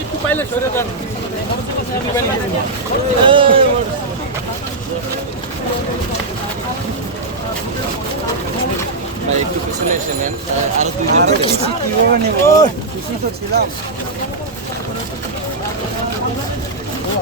একটু পাইলে সরে যান ভাই একটু পিছনে এসে নেন। আরও দুইজন কীভাবে নেব? খুশি তো ছিলাম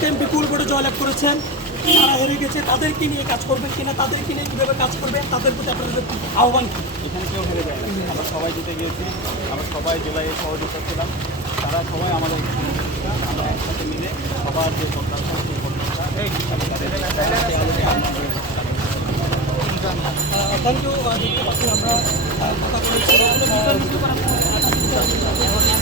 আজকে এমপি বিপুল ভোটে জয়লাভ করেছেন। তারা হেরে গেছে তাদেরকে নিয়ে কাজ করবেন কিনা তাদেরকে নিয়ে কীভাবে কাজ করবেন তাদের প্রতি আপনাদের আহ্বান কি? এখানে কেউ হেরে যায় আমরা সবাই জিতে গিয়েছি আমরা সবাই জেলায় সহযোগিতা ছিলাম। তারা সবাই আমাদের আমরা একসাথে মিলে সবার যে প্রত্যাশা সেই প্রত্যাশা থ্যাংক ইউ আমরা কথা বলেছি।